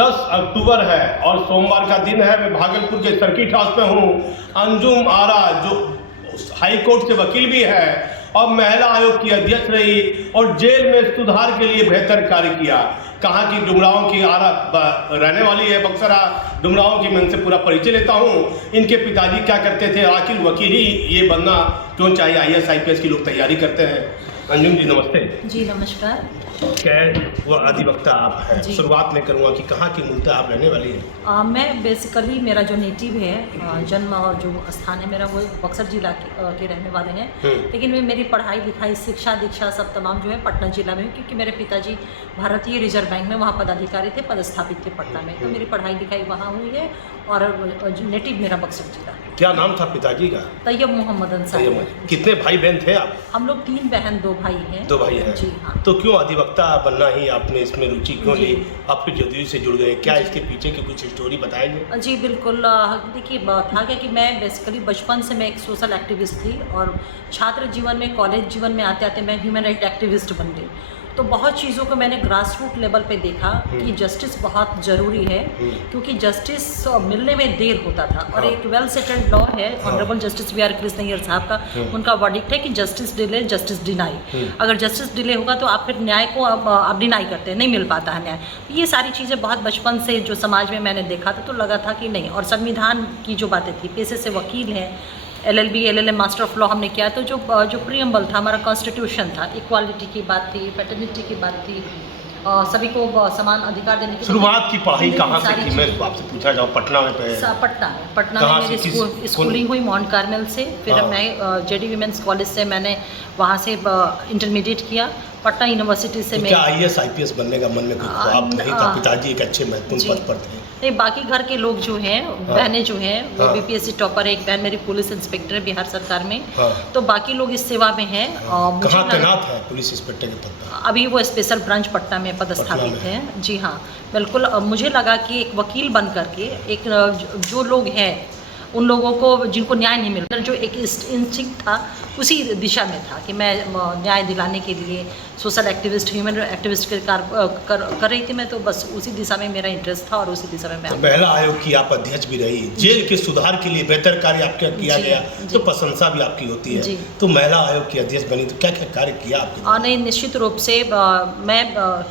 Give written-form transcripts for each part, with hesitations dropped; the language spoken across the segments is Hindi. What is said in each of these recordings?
10 अक्टूबर है और सोमवार का दिन है। मैं भागलपुर के सर्किट हाउस में हूँ। अंजुम आरा जो हाई कोर्ट से वकील भी है और महिला आयोग की अध्यक्ष रही और जेल में सुधार के लिए बेहतर कार्य किया। कहाँ की डुमरांव की आरा रहने वाली है, बक्सरा डुमरांव की। मैं इनसे पूरा परिचय लेता हूँ। इनके पिताजी क्या करते थे, आखिर वकील ही ये बनना क्यों चाहिए, IAS IPS की लोग तैयारी करते हैं। अंजुम जी नमस्ते। जी नमस्कार। क्या वो अधिवक्ता आप हैं, शुरुआत में करूँगा कि कहाँ की मूलतः आप रहने वाली हैं? मैं बेसिकली मेरा जो नेटिव है, जन्म और जो स्थान है मेरा, वो बक्सर जिला के रहने वाले हैं। लेकिन मैं मेरी पढ़ाई लिखाई शिक्षा दीक्षा सब तमाम जो है पटना जिला में, क्योंकि मेरे पिताजी भारतीय रिजर्व बैंक में वहाँ पदाधिकारी थे, पदस्थापित थे पटना में। तो मेरी पढ़ाई लिखाई वहाँ हुई है और नेटिव मेरा बक्सर जिला। क्या नाम था पिताजी का? तैयब मोहम्मद अंसारी। कितने भाई बहन थे आप? हम लोग 3 बहन 2 भाई हैं। 2 भाई हैं। जी हाँ। तो क्यों अधिवक्ता बनना ही आपने इसमें रुचि क्यों ली? आपके जदयू से जुड़ गए, क्या इसके पीछे की कुछ स्टोरी बताएंगे? जी बिल्कुल। देखिए बात था क्या कि मैं बेसिकली बचपन से मैं एक सोशल एक्टिविस्ट थी और छात्र जीवन में, कॉलेज जीवन में आते आते मैं ह्यूमन राइट एक्टिविस्ट बन गई। तो बहुत चीज़ों को मैंने ग्रास रूट लेवल पे देखा कि जस्टिस बहुत ज़रूरी है, क्योंकि जस्टिस मिलने में देर होता था। और एक वेल सेटल्ड लॉ है, honourable justice VR Krishna Iyer साहब का, उनका वर्डिक्ट है कि जस्टिस डिले जस्टिस डिनाई। अगर जस्टिस डिले होगा तो आप फिर न्याय को आप डिनाई करते हैं, नहीं मिल पाता है न्याय। तो ये सारी चीज़ें बहुत बचपन से जो समाज में मैंने देखा था, तो लगा था कि नहीं। और संविधान की जो बातें थी, पेशे से वकील हैं, LLB LLM master of law हमने किया। तो जो प्रीएम्बल था हमारा कॉन्स्टिट्यूशन था, इक्वालिटी की बात थी, फैटर्निटी की बात थी, सभी को समान अधिकार देने की। शुरुआत की पढ़ाई कहाँ से की? मैं आपसे पूछा जाऊँ, पटना में पटना में मेरी स्कूलिंग हुई माउंट कार्मेल से। फिर मैं JD विमेंस कॉलेज से मैंने वहाँ से इंटरमीडिएट किया। पटना यूनिवर्सिटी से मैं। क्या IAS IPS बनने का मन में कुछ आप नहीं था? पिताजी एक अच्छे महत्वपूर्ण पद पर थे। नहीं, बाकी घर के लोग जो हैं, बहनें जो हैं, वो BPSC टॉपर है। एक बहन मेरी पुलिस इंस्पेक्टर है बिहार सरकार में। तो बाकी लोग इस सेवा में हैं। कहाँ तैनात है पुलिस इंस्पेक्टर के पद पर? अभी वो स्पेशल ब्रांच पटना में पदस्थापित हैं। जी हाँ बिल्कुल। मुझे लगा कि एक वकील बन करके एक जो लोग हैं उन लोगों को जिनको न्याय नहीं मिलता, जो एक इंस्टिंक्ट था उसी दिशा में था कि मैं न्याय दिलाने के लिए सोशल एक्टिविस्ट, ह्यूमन एक्टिविस्ट के कर रही थी मैं। तो बस उसी दिशा में मेरा इंटरेस्ट था और उसी दिशा में मैं। तो महिला आयोग की आप अध्यक्ष भी रही, जेल के सुधार के लिए बेहतर कार्य आपका किया गया, तो प्रशंसा भी आपकी होती है। तो महिला आयोग की अध्यक्ष बनी, तो क्या क्या कार्य किया आपने? नहीं, निश्चित रूप से मैं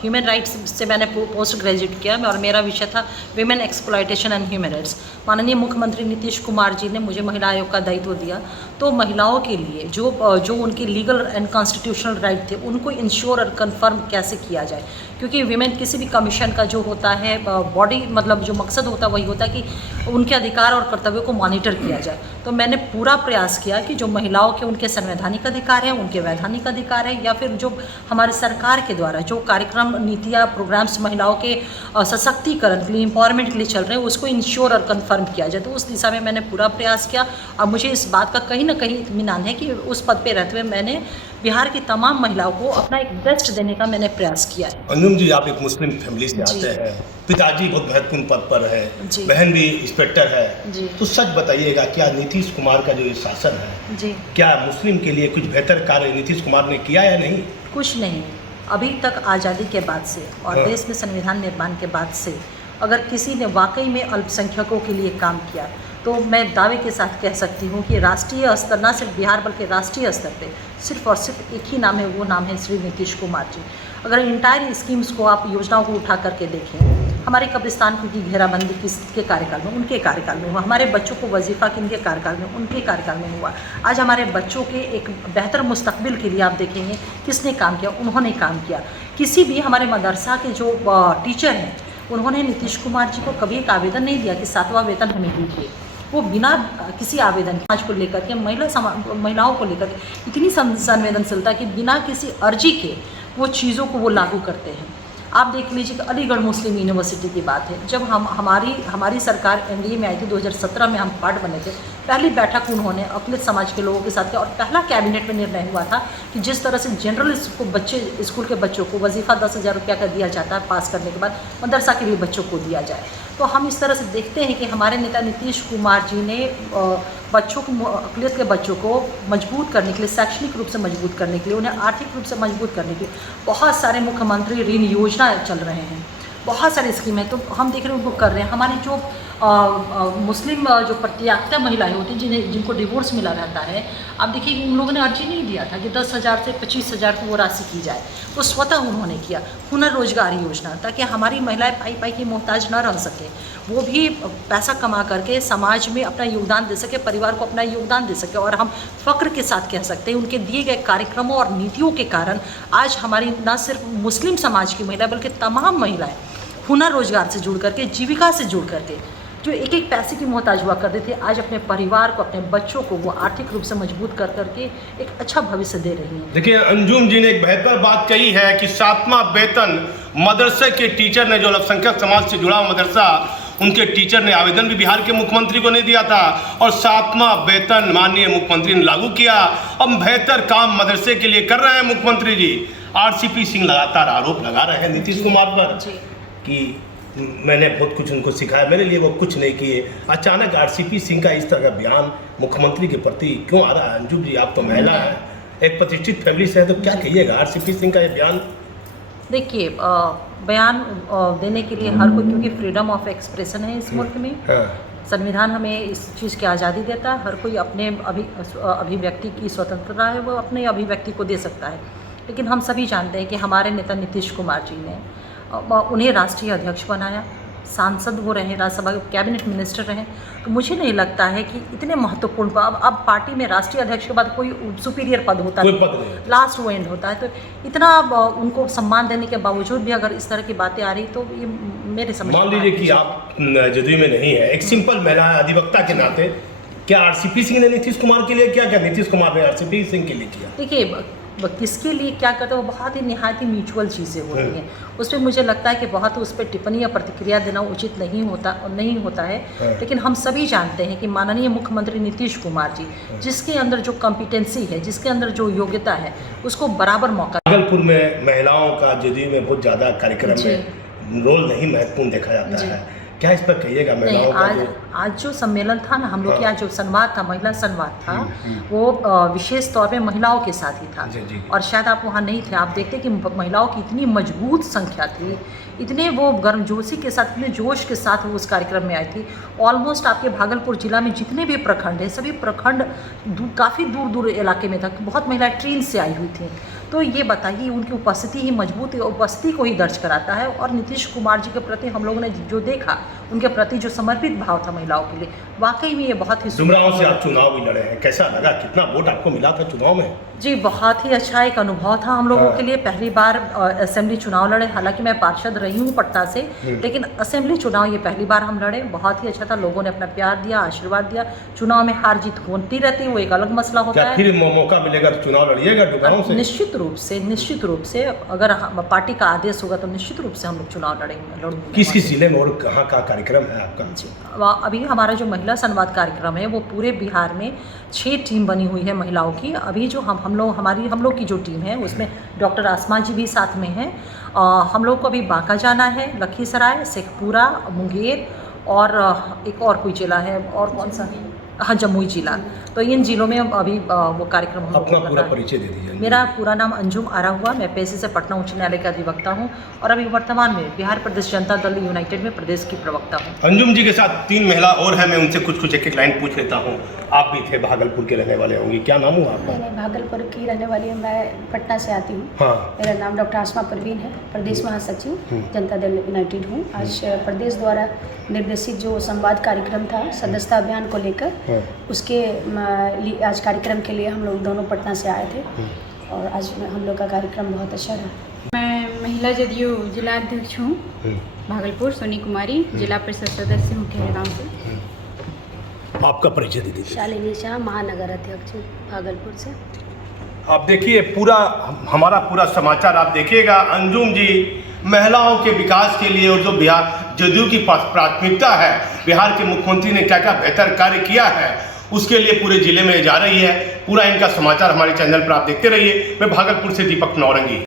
ह्यूमन राइट्स से मैंने पोस्ट ग्रेजुएट किया और मेरा विषय था women exploitation and human rights. माननीय मुख्यमंत्री नीतीश कुमार जी ने मुझे महिला आयोग का दायित्व दिया। तो महिलाओं के लिए जो उनके लीगल एंड कॉन्स्टिट्यूशनल राइट थे, उनको इंश्योर और कंफर्म कैसे किया जाए। क्योंकि विमेन किसी भी कमीशन का जो होता है बॉडी, मतलब जो मकसद होता है वही होता है कि उनके अधिकार और कर्तव्यों को मॉनिटर किया जाए। तो मैंने पूरा प्रयास किया कि जो महिलाओं के उनके संवैधानिक अधिकार हैं, उनके वैधानिक अधिकार हैं, या फिर जो हमारे सरकार के द्वारा जो कार्यक्रम, नीतियाँ, प्रोग्राम्स महिलाओं के सशक्तिकरण के लिए, एम्पावरमेंट के लिए चल रहे हैं, उसको इंश्योर और कंफर्म किया जाए। तो उस दिशा में मैंने पूरा प्रयास किया और मुझे इस बात का कहीं ना कहीं इत्मीनान है कि उस पद पर रहते हुए मैंने बिहार की तमाम महिलाओं को अपना एक बेस्ट देने का मैंने प्रयास किया है। अंजुम जी, आप एक मुस्लिम फैमिली से आते हैं, पिताजी बहुत महत्वपूर्ण पद पर है, बहन भी इंस्पेक्टर है। तो सच बताइएगा, क्या नीतीश कुमार का जो शासन है, क्या मुस्लिम के लिए कुछ बेहतर कार्य नीतीश कुमार ने किया या नहीं? कुछ नहीं। अभी तक आज़ादी के बाद से और देश में संविधान निर्माण के बाद से अगर किसी ने वाकई में अल्पसंख्यकों के लिए काम किया, तो मैं दावे के साथ कह सकती हूँ कि राष्ट्रीय स्तर, न सिर्फ बिहार बल्कि राष्ट्रीय स्तर पे सिर्फ और सिर्फ एक ही नाम है, वो नाम है श्री नीतीश कुमार जी। अगर इंटायर स्कीम्स को आप, योजनाओं को उठा करके देखें, हमारे कब्रिस्तान की घेराबंदी किसके कार्यकाल में? उनके कार्यकाल में हुआ। हमारे बच्चों को वजीफ़ा किनके कार्यकाल में? उनके कार्यकाल में हुआ। आज हमारे बच्चों के एक बेहतर मुस्तकबिल के लिए आप देखेंगे किसने काम किया? उन्होंने काम किया। किसी भी हमारे मदरसा के जो टीचर हैं, उन्होंने नीतीश कुमार जी को कभी एक आवेदन नहीं दिया कि 7वां वेतन हमें दीजिए। वो बिना किसी आवेदन, समाज को लेकर के, महिलाओं को लेकर के इतनी संवेदनशीलता कि बिना किसी अर्जी के वो चीज़ों को वो लागू करते हैं। आप देख लीजिए कि अलीगढ़ मुस्लिम यूनिवर्सिटी की बात है। जब हमारी सरकार NDA में आई थी 2017 में, हम पार्ट बने थे, पहली बैठक उन्होंने अखिलेश समाज के लोगों के साथ किया और पहला कैबिनेट में निर्णय हुआ था कि जिस तरह से जनरल स्कूल के बच्चों को वजीफ़ा 10,000 रुपया का दिया जाता है पास करने के बाद, मदरसा के लिए बच्चों को दिया जाए। तो हम इस तरह से देखते हैं कि हमारे नेता नीतीश कुमार जी ने बच्चों को, अक़लियत के बच्चों को मजबूत करने के लिए, शैक्षणिक रूप से मजबूत करने के लिए, उन्हें आर्थिक रूप से मजबूत करने के लिए बहुत सारे मुख्यमंत्री ऋण योजना चल रहे हैं। बहुत सारी स्कीम है, तो हम देख रहे हैं उनको कर रहे हैं। हमारी जो मुस्लिम जो प्रत्याख्या महिलाएं होती हैं जिनको डिवोर्स मिला रहता है, आप देखिए उन लोगों ने अर्जी नहीं दिया था कि 10,000 से 25,000 की वो राशि की जाए, वो स्वतः उन्होंने किया। हुनर रोजगार योजना, ताकि हमारी महिलाएं पाई पाई की मोहताज न रह सके, वो भी पैसा कमा करके समाज में अपना योगदान दे सके, परिवार को अपना योगदान दे सके। और हम फ़ख्र के साथ कह सकते हैं उनके दिए गए कार्यक्रमों और नीतियों के कारण आज हमारी न सिर्फ मुस्लिम समाज की महिलाएं बल्कि तमाम महिलाएं हुनर रोजगार से जुड़ करके, जीविका से जुड़ करके, जो एक एक पैसे की मोहताज हुआ करते थे, आज अपने परिवार को, अपने बच्चों को वो आर्थिक रूप से मजबूत कर करके एक अच्छा भविष्य दे रही हैं। देखिए, अंजुम जी ने एक बेहतर बात कही है कि 7वां वेतन मदरसे के टीचर ने, जो अल्पसंख्यक समाज से जुड़ा मदरसा, उनके टीचर ने आवेदन भी बिहार के मुख्यमंत्री को नहीं दिया था और 7वां वेतन माननीय मुख्यमंत्री ने लागू किया। अब बेहतर काम मदरसे के लिए कर रहे हैं मुख्यमंत्री जी। आरसीपी सिंह लगातार आरोप लगा रहे हैं नीतीश कुमार पर कि मैंने बहुत कुछ उनको सिखाया, मेरे लिए वो कुछ नहीं किए। अचानक आरसीपी सिंह का इस तरह का बयान मुख्यमंत्री के प्रति क्यों आ रहा है? अंजुम जी, आप तो महिला हैं, एक प्रतिष्ठित फैमिली से है, तो क्या कहिएगा आरसीपी सिंह का ये बयान? देखिए, बयान देने के लिए हर कोई, क्योंकि फ्रीडम ऑफ एक्सप्रेशन है इस मुल्क में, संविधान हमें इस चीज़ की आज़ादी देता है। हर कोई अपने अभिव्यक्ति की स्वतंत्रता है, वो अपने अभिव्यक्ति को दे सकता है। लेकिन हम सभी जानते हैं कि हमारे नेता नीतीश कुमार जी ने उन्हें राष्ट्रीय अध्यक्ष बनाया, सांसद वो रहे, राज्यसभा के कैबिनेट मिनिस्टर रहे, तो मुझे नहीं लगता है कि इतने महत्वपूर्ण अब पार्टी में राष्ट्रीय अध्यक्ष के बाद कोई सुपीरियर पद होता है, लास्ट वो एंड होता है। तो इतना उनको सम्मान देने के बावजूद भी अगर इस तरह की बातें आ रही, तो ये मेरे समझ में, मान लीजिए कि आप जदयू में नहीं है, एक सिंपल महिला अधिवक्ता के नाते, क्या आरसीपी सिंह ने नीतीश कुमार के लिए किया, क्या नीतीश कुमार ने आरसीपी सिंह के लिए किया? देखिए, किसके लिए क्या करते हैं वो बहुत ही निहायत ही म्यूचुअल चीज़ें होती हैं। उस पर मुझे लगता है कि बहुत उस पर टिप्पणी या प्रतिक्रिया देना उचित नहीं होता है। लेकिन हम सभी जानते हैं कि माननीय मुख्यमंत्री नीतीश कुमार जी, जिसके अंदर जो कॉम्पिटेंसी है, जिसके अंदर जो योग्यता है, उसको बराबर मौका। भागलपुर में महिलाओं का जदयू में बहुत ज़्यादा कार्यक्रम में रोल नहीं महत्वपूर्ण देखा जाता है, क्या इस पर कहिएगा? महिलाओं का आज जो सम्मेलन था ना, हम लोग के आज जो संवाद था, महिला संवाद था, वो विशेष तौर पे महिलाओं के साथ ही था। और शायद आप वहाँ नहीं थे, आप देखते कि महिलाओं की इतनी मजबूत संख्या थी, इतने वो गर्मजोशी के साथ, इतने जोश के साथ वो उस कार्यक्रम में आई थी। ऑलमोस्ट आपके भागलपुर जिला में जितने भी प्रखंड है, सभी प्रखंड काफ़ी दूर दूर इलाके में था, बहुत महिलाएं ट्रेन से आई हुई थी। तो ये बताइए, उनकी उपस्थिति ही मजबूत उपस्थिति को ही दर्ज कराता है। और नीतीश कुमार जी के प्रति हम लोगों ने जो देखा, उनके प्रति जो समर्पित भाव था महिलाओं के लिए, वाकई में ये बहुत ही डुमरांव से आप चुनाव भी लड़े हैं, कैसा लगा? कितना वोट आपको मिला था चुनाव में? जी, बहुत ही अच्छा एक अनुभव था हम लोगों के लिए। पहली बार असेंबली चुनाव लड़े, हालांकि मैं पार्षद रही हूँ पटना से, लेकिन असेंबली चुनाव ये पहली बार हम लड़े। बहुत ही अच्छा था, लोगों ने अपना प्यार दिया, आशीर्वाद दिया। चुनाव में हार जीत होती रहती है, वो एक अलग मसला होता है। फिर मौका मिलेगा तो चुनाव लड़िएगा डुमरांव से? निश्चित रूप से अगर पार्टी का आदेश होगा तो निश्चित रूप से हम लोग चुनाव लड़ेंगे। किस जिले में और कहाँ का कार्यक्रम है आपका? जी, अभी हमारा जो महिला संवाद कार्यक्रम है वो पूरे बिहार में 6 टीम बनी हुई है महिलाओं की। अभी जो हम लोग की जो टीम है उसमें डॉक्टर आसमा जी भी साथ में हैं। हम लोग को अभी बांका जाना है, लखीसराय, शेखपुरा, मुंगेर और एक और कोई जिला है, और कौन सा? हाँ, जमुई जिला। तो इन जिलों में अभी वो कार्यक्रम हम अपना पूरा परिचय दे दीजिए। मेरा पूरा नाम अंजुम आरा हुआ, मैं पेशे से पटना उच्च न्यायालय का अधिवक्ता हूँ और अभी वर्तमान में बिहार प्रदेश जनता दल यूनाइटेड में प्रदेश की प्रवक्ता हूँ। अंजुम जी के साथ 3 महिला और हैं, मैं उनसे कुछ एक लाइन पूछ लेता हूँ। आप भी थे भागलपुर के रहने वाले होंगे, क्या नाम हुआ आपका? मैं भागलपुर की रहने वाली हूँ, मैं पटना से आती हूँ। हाँ। मेरा नाम डॉक्टर आसमा परवीन है, प्रदेश महासचिव जनता दल यूनाइटेड हूँ। आज प्रदेश द्वारा निर्देशित जो संवाद कार्यक्रम था सदस्यता अभियान को लेकर, उसके आज कार्यक्रम के लिए हम लोग दोनों पटना से आए थे और आज हम लोग का कार्यक्रम बहुत अच्छा रहा। मैं महिला जदयू जिला अध्यक्ष हूँ भागलपुर, सोनी कुमारी, जिला परिषद सदस्य हूँ खेलगांव से। आपका परिचय दे दीजिए। शालिनी शाह, महानगर अध्यक्ष भागलपुर से। आप देखिए, हमारा पूरा समाचार आप देखिएगा। अंजुम जी महिलाओं के विकास के लिए और जो बिहार जदयू की प्राथमिकता है, बिहार के मुख्यमंत्री ने क्या क्या बेहतर कार्य किया है, उसके लिए पूरे जिले में जा रही है। पूरा इनका समाचार हमारे चैनल पर आप देखते रहिए। मैं भागलपुर से दीपक नौरंगी।